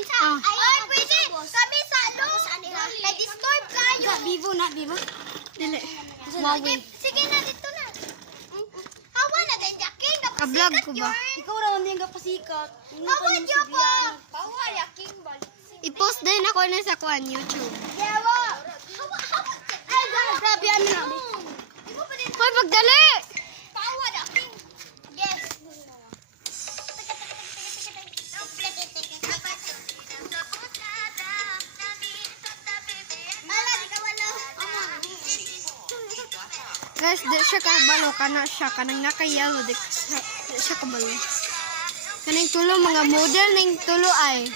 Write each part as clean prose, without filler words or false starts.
Ay, pwede. Kami sa ano? Na-disturb kayo. Vivo na, Vivo. Dili. Sige na, dito na. Hawa na din, Jackie. Ka-vlog ko ba? Ikaw raw hindi ka pasikat. Hawa niyo pa. Hawa, Jackie. I-post din ako na sa kuan YouTube. Hawa. Ay, Grabe ano namin. Hoy, pagdali! Hawa, Jackie. Yes. Mala, di ka wala. Guys, di siya kabalo. Kana siya. Kanang nakayalo. Di siya kabalo. Kanang tulo, mga model ng tulo ay.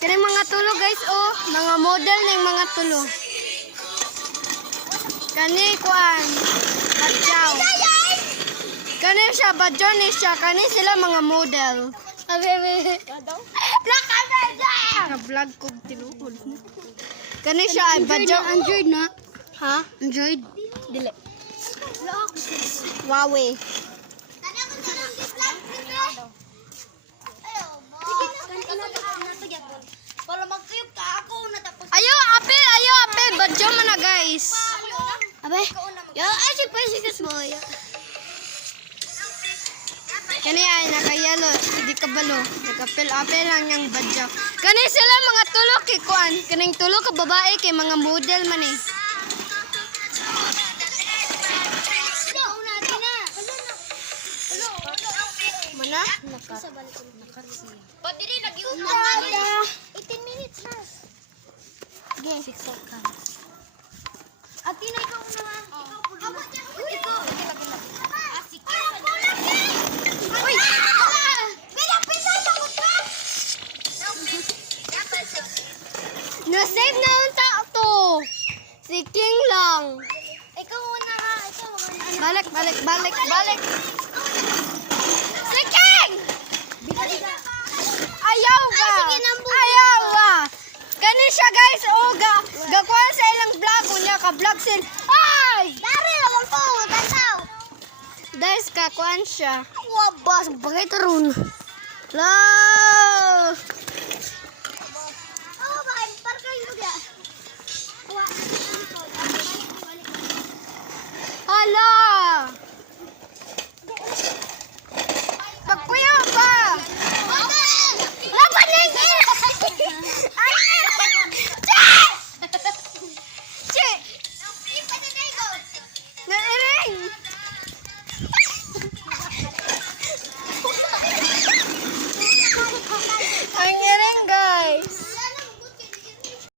Kanang mga tulo guys, oh. Mga model ng mga tulo. Kani kuan. Badyaw. Kani siya, badyaw ni siya. Kani sila mga model. Abebe. Naka-vlog ko tinuod. Kani siya ay badyaw. Android na. Ha? Android? Dili. Huawei. Para magkuyog ka ako natapos. Ayo, ape. Badyaw man na guys. Abe. Yo, ay si Pasikas mo. Kani ay nakayalo, hindi kabalo. Nagapil-apil lang yung badyaw. Kani sila mga tulo kay kuan. Kaning tulo ka babae kay mga model man eh. Mana? Ba't hindi nag-iupa? 18 minutes na. Sige, 6 seconds. Ate na ikaw na nga. Ikaw. Uy! Na-save na yung tao to. Si King lang. Ikaw muna ka. Balik. Si King! Ayaw ka. Ayaw ka. Kani siya guys. Oh, gakuhan sa ilang vlog. Kunya ka-vlog sila. Ay! Dari naman po. Tantaw. Guys, kakuhan siya. Wabas, bagay tarun. Hello! Oh, bakit? Parang kayo ba? Hello!